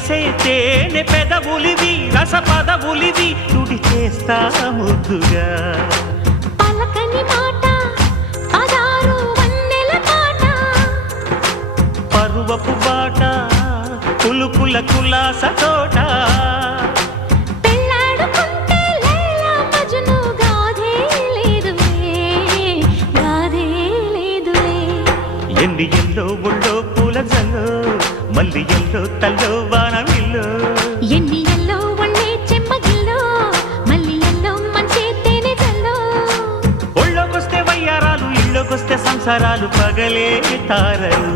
చేసే తేనె పెదవులివి రస పదవులివి తుడి చేస్తా ముద్దుగా పలకని మాట పదారు వన్నెల పాట పరువపు బాట కులుకుల కులాస తోట పెళ్ళాడుకుంటే లైలా మజ్ను గాథే లేదులే ఎండి ఎల్లో ఒళ్ళో పూల జల్లో మల్లి ఎల్లో తల్లో వానవిల్లో ఎన్ని ఎల్లో ఒళ్ళే చెమ్మగిల్లో మల్లి ఎల్లో మంచి తేనె జల్లో ఒళ్ళోకొస్తే వయ్యారాలు ఇళ్ళోకొస్తే సంసారాలు పగలే తారలు